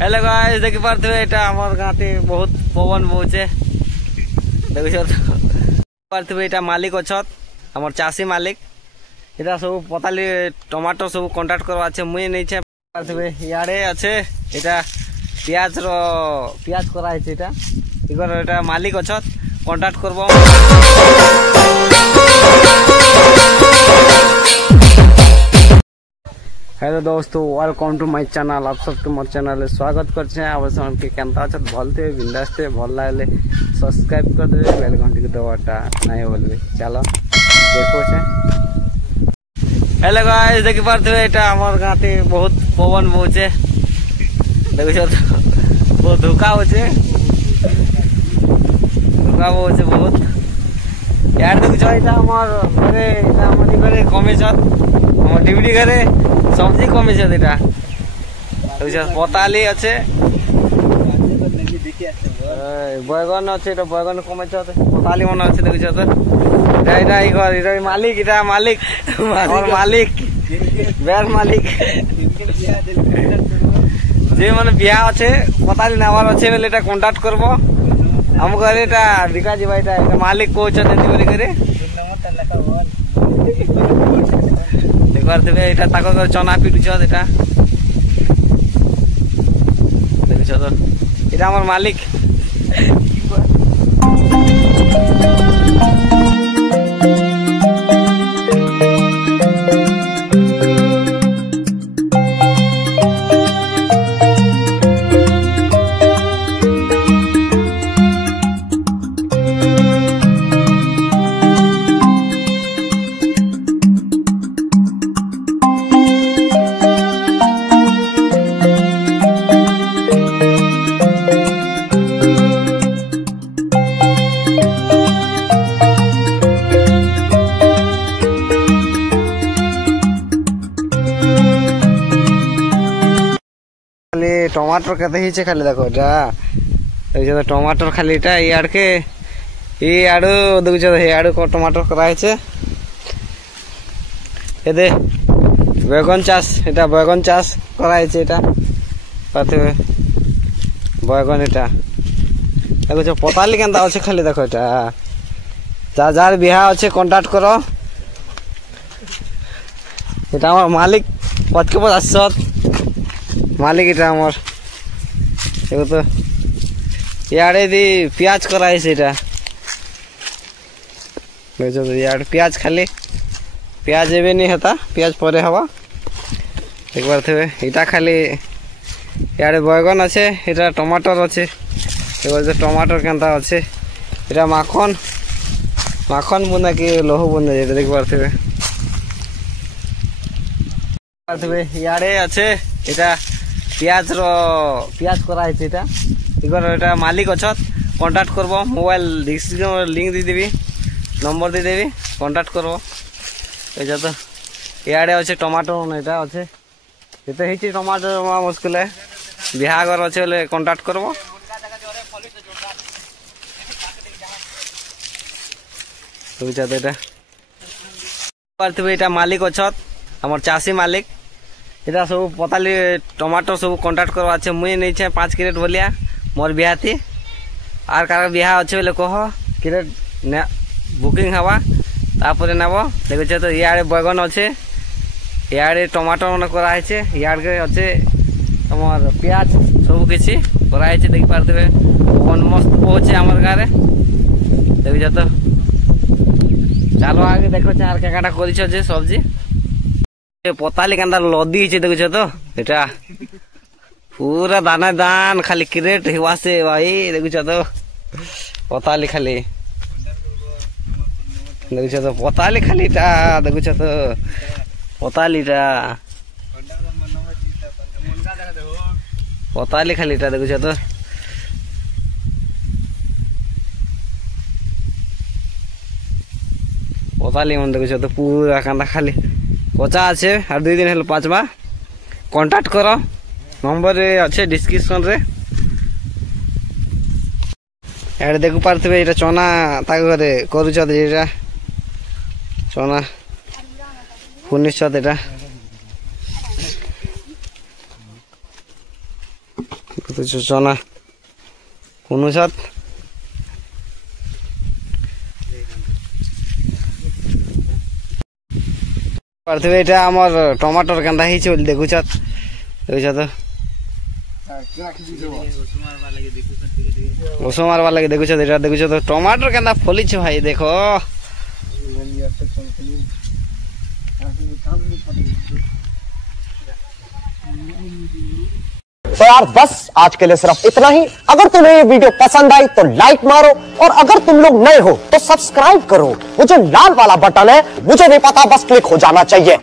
Hello guys देखि पारथबे एटा हमर गाते बहुत पवन बहुचे देखि पारथबे एटा मालिक अछत हमर चासी मालिक एटा सब पताली टमाटर सब कांटेक्ट करवा छै मुई नै छै पारथबे याडे আছে एटा प्याज करा है एटा इगर एटा मालिक अछत कांटेक्ट करबो। हेलो दोस्तों वेलकम टू माय चैनल आप सबके मोर चैनल में स्वागत करछे आप सबके केनता अछत भलते बिंदासते भल लागले सब्सक्राइब कर देबे बेल घंटी के दबाटा नहीं बोलबे चलो देखो छे। हेलो गाइस देखि पारथबे एटा हमर गाते बहुत पवन बहुचे देखो बहुत धोखा होचे बहुत यार देखो छ एटा हमर घरे एटा हमनी घरे कमे छ हमर डिबडी घरे सब्जी कमी छै एटा पताली আছে बैगन আছে এটা बैगन कमे छै पताली मन আছে देखि छ त एटा ई घर एटा मालिक एटा मालिक और मालिक बेर मालिक जे माने बिया আছে पताली नावार আছে बेले एटा कांटेक्ट करबो हम घरे एटा बिका जी भाई एटा मालिक को छ देती बोली करे देखबारथबे एटा ताको चना पिटु छ एटा देखि छ त एटा हमर मालिक टमाटर कते ही खाली देखो एटा टमाटर खाली एटा याड के ई आडू देखो हे आडू को टमाटर कराय छे ए दे बैगन चाष एटा बैगन चाष कराय छे एटा पाथे बैगन एटा देखो पताली केनता আছে खाली देखो एटा जार बिहा আছে कांटेक्ट करो एटा हमर मालिक पद के पद आसत मालिक एटा हमर एगो तो याडे दी प्याज कराय छै एटा बुझो याड प्याज खाली प्याज एबे नहीं होता प्याज परे हवा एक बार थेबे एटा खाली याडे बैगन আছে एटा टमाटर আছে एगो जे टमाटर केनता আছে एटा माखन माखन बुना के लोह बुना एटा देख पारथबे याडे আছে एटा प्याज कराय छै एटा इगर एटा मालिक अछत कांटेक्ट करबो मोबाइल डिस्क्रिप्शन लिंक दे देबी नंबर दे देबी कांटेक्ट करबो एजा तो याडे আছে टमाटर एटा আছে एते हेछि टमाटर मुश्किल है बिहागर আছে ले कांटेक्ट करबो तो एजा एटा पारथबे एटा मालिक अछत हमर चासी मालिक एटा सब पताली टमाटर सब कांटेक्ट करवा छै मुई नै छै 5 क्रेट बोलिया मोर बियाती आर कार बिया अछि बोले कह क्रेट ने बुकिंग हवा तापर नेबो देखै छै तो याडे बैगन अछि याडे टमाटर मन कराय छै याडे अछि हमर प्याज सब किछि कराय छै देखि पारथबे कोन मस्त पहुंचे हमर गारे देखै छै तो चलो आगे देखो छै आर काटा करि छै जे सब्जी पताली केनता लदी छै देखो छ तो एटा पूरा दाना दान खाली क्रेट हिवा से भाई देखो छ तो पताली खाली देखो छ तो पताली खाली ता देखो छ तो पताली ता पताली खाली ता देखो छ तो पताली मन देखो छ तो पूरा कांदा खाली पचा আছে আর 2 दिन हेल पांचवा कांटेक्ट करो नंबर আছে डिस्क्रिप्शन रे यार देखु पारथबे एटा चना ताक घरे करू छ एटा चना पुनिस छ एटा দেখুছ চনা কুনুছত পারথিবে এটা আমার টমাটোর কান্দা হয়েছে বলে দেখুছ তো ওষো মারবার লাগে দেখুছ এটা দেখুছ তো টমাটোর কান্দা ফলিছে ভাই দেখো। तो यार बस आज के लिए सिर्फ इतना ही। अगर तुम्हें ये वीडियो पसंद आई तो लाइक मारो, और अगर तुम लोग नए हो तो सब्सक्राइब करो। वो जो लाल वाला बटन है मुझे नहीं पता, बस क्लिक हो जाना चाहिए।